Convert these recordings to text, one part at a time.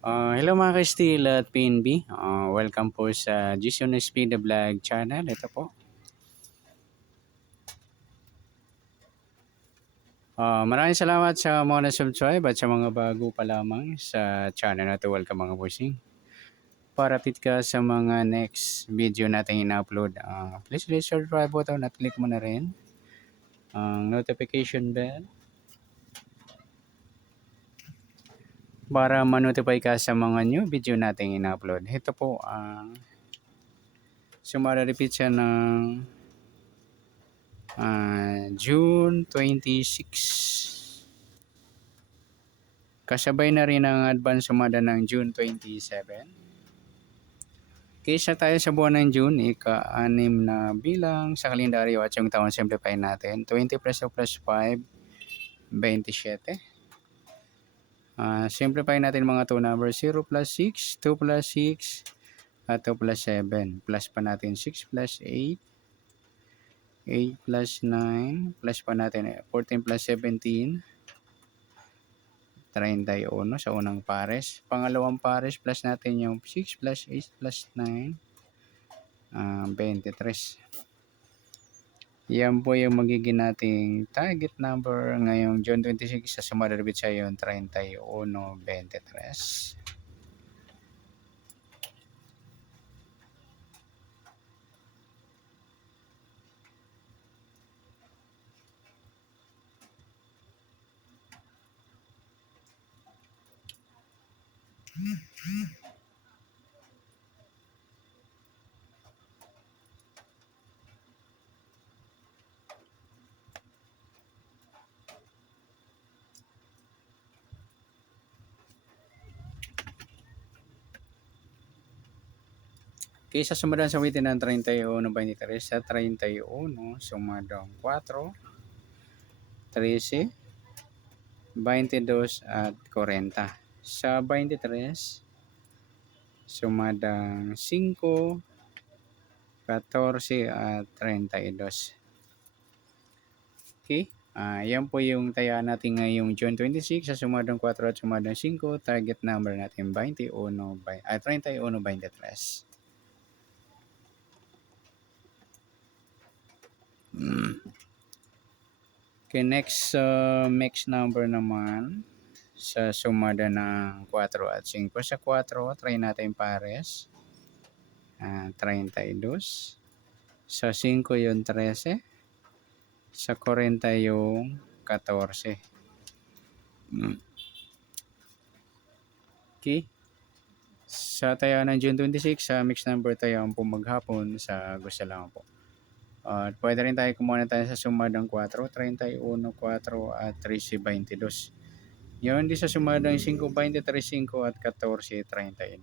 Hello mga ka-Steel at PNB. Welcome po sa Jason SP The Vlog channel. Ito po. Maraming salamat sa mga na-subscribe at sa mga bago pa lamang sa channel na ito. Welcome mga bossing. Para update ka sa mga next video natin ina-upload, please subscribe button at click mo na rin ang notification bell para ma-notify ka sa mga new video natin ina-upload. Ito po ang sumararepit siya ng June 26. Kasabay na rin ang advance sumada ng June 27. Kaysa tayo sa buwan ng June, ika-6 na bilang sa kalendaryo at yung taon simplify natin. 20 plus 2 plus 5, 27. Simplify natin mga 2 numbers. 0 plus 6, 2 plus 6, at 2 plus 7. Plus pa natin 6 plus 8, 8 plus 9, plus pa natin 14 plus 17, 31 sa unang pares. Pangalawang pares plus natin yung 6 plus 8 plus 9, 23. Yan po yung magiging nating target number ngayong June 26 sa sumarabit sa yung 31-23. Kaysa sumadang sa witin ng 31-23 sa 31, sumadang 4, 13, 22 at 40. Sa 23, sumadang 5, 14 at 32. Okay? Yan po yung taya natin ngayong June 26 sa sumadang 4 at sumadang 5. Target number natin 31-23. Okay, next number naman sa sumada ng 4 at 5. Sa 4, try natin pares. 32. Sa 5 yung 13. Sa 40 yung 14. Okay. Sa tayo ng June 26, sa mixed number tayo ang pumaghapon sa gusto lang po. At pwede rin tayo kumuha tayo sa sumadang 4, 31, 4 at 13, 22. Yun, di sa sumadang 5, 23, 5 at 14, 32.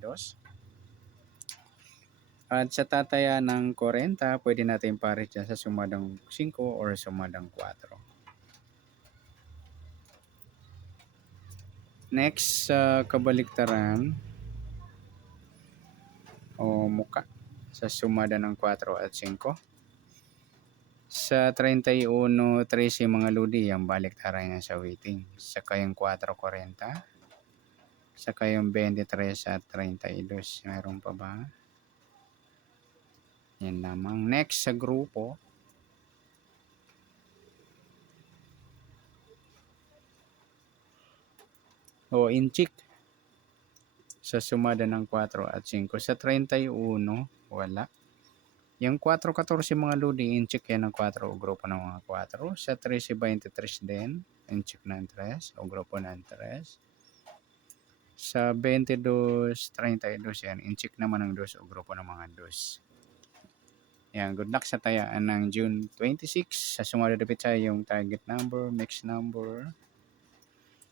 At sa tataya ng 40, pwede natin pares dyan sa sumadang 5 or sumadang 4. Next, sa kabaliktaran o muka sa sumada ng 4 at 5. Sa 31, 13 mga ludi, yung baliktaran nga sa waiting. Saka yung 4.40. Saka yung 23 at 32. Mayroon pa ba? Yan lamang. Next sa grupo. O inchik. Sa sumada ng 4 at 5. Sa 31, wala. Yung 4.14 mga lodi, inchik yan ng 4 o grupo ng mga 4. Sa 13.23 din, inchik ng 3 o grupo ng 3. Sa 22.32 yan, inchik naman ng 2 o grupo ng mga 2. Yan, good luck sa tayaan ng June 26. Sa sumadapit sa yung target number, mixed number.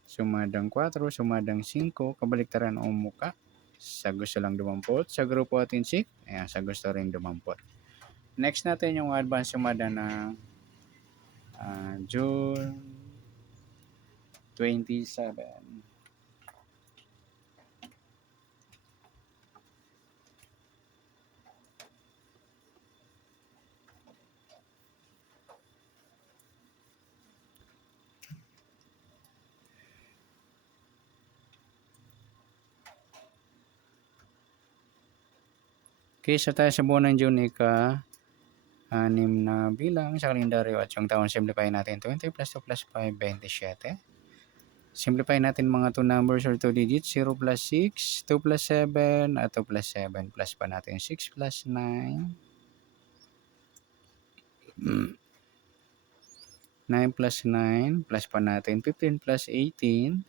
Sumadang 4, sumadang 5, kabaliktaran o muka. Sa gusto lang dumampot. Sa grupo at inchik, ayan, sa gusto rin dumampot. Next natin yung advance sumada na June 27. Kaysa tayo sa buwan ng June, anim na bilang sa kalendaryo at yung taon, simplify natin. 20 plus 2 plus 5, 27. Simplify natin mga 2 numbers or 2 digits. 0 plus 6, 2 plus 7, at 2 plus 7. Plus pa natin 6 plus 9. 9 plus 9. Plus pa natin 15 plus 18.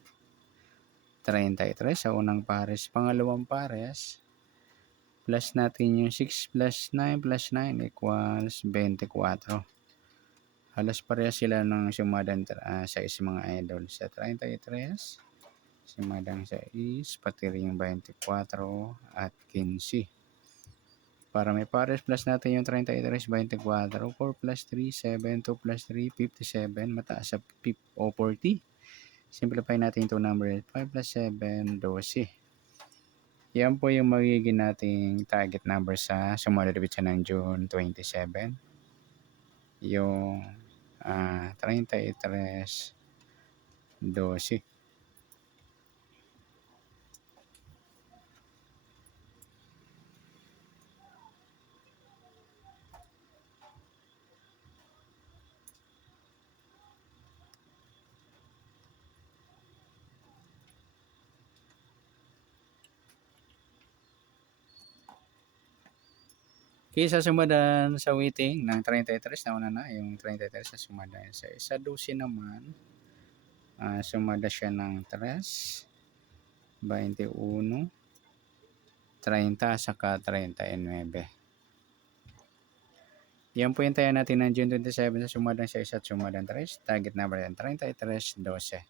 33 sa unang pares. Pangalawang pares. Plus natin yung 6 plus 9 plus 9 equals 24. Halos parehas sila ng sumadang sa mga idol. Sa 33, sumadang sa pati rin yung 24 at 15. Para may pares, plus natin yung 33, 24, 4 plus 3, 7, 2 plus 3, 57, mataas sa 40. Simplify natin yung 2 numbers, 5 plus 7, 12. Yan po yung magiging nating target number sa sumunod ng June 27. Yung 33, 12. Kaysa sumadan sa waiting ng 33, nauna na yung 33 sa sumadan sa 12 naman, sumada siya ng 3, 21, 30, saka 39. Yan po yung tayo natin ng June 27 sa sumadan sa at sumadan 3. Target number yan, 33, 12.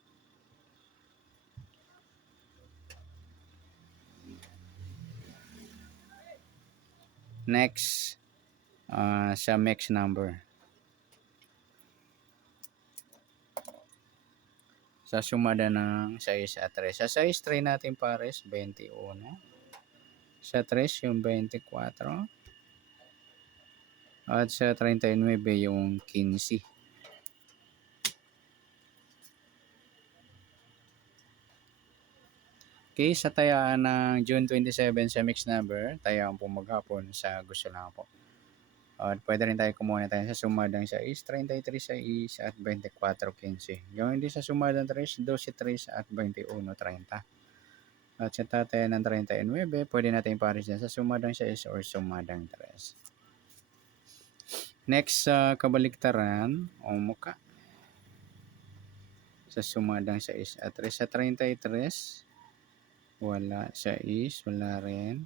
Next, sa mix number. Sa sumada ng 6 at 3. Sa 6, try natin pares, 21. Sa 3, yung 24. At sa 39, yung 15. Okay, sa tayaan ng June 27 sa mix number, tayaan po maghapon sa gusto lang po. At pwede rin tayo kumuha na tayo sa sumadang 6, 33 6 at 24 15. Yung hindi sa sumadang 3, 12 3 at 21 30. At sa tatayan ng 39, pwede natin pares dyan sa sumadang 6 or sumadang 3. Next, sa kabaliktaran o muka. Sa sumadang 6 at 3. Sa 33, wala. 6, wala rin.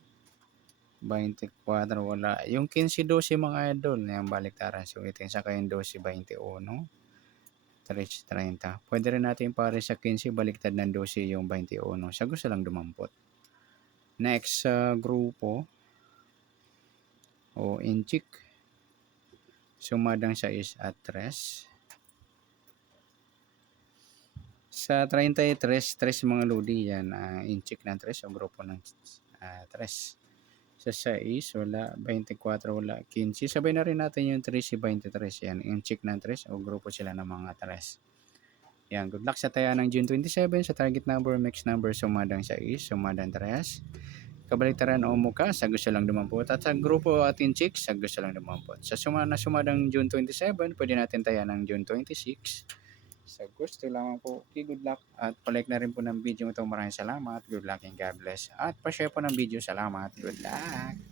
24, wala. Yung 15-12 mga idol, yung baliktaran. So, ito yung saka yung 12-21. 3-30. Pwede rin natin pare sa 15, baliktad ng 12 yung 21. Sa gusto lang dumampot. Next, sa grupo o inchik. Sumadang 6 at 3. Sa 33, 3 mga lodi yan, inchik ng 3 o grupo ng 3. Sa 6, wala. 24, wala. 15. Sabay na rin natin yung 3 si 23 yan. Inchik ng 3 o grupo sila ng mga 3. Yan. Good luck sa taya ng June 27 sa target number, mix number, sumadang 6, sumadang 3. Kabaliktaran o muka, sa gusto lang dumampot. At sa grupo at inchik, sa gusto lang dumampot. Sa sumadang June 27, pwede natin taya ng June 26. Sa gusto lamang po. Okay, good luck. At palike na rin po ng video ito. Maraming salamat. Good luck and God bless. At pa-share po ng video. Salamat. Good luck.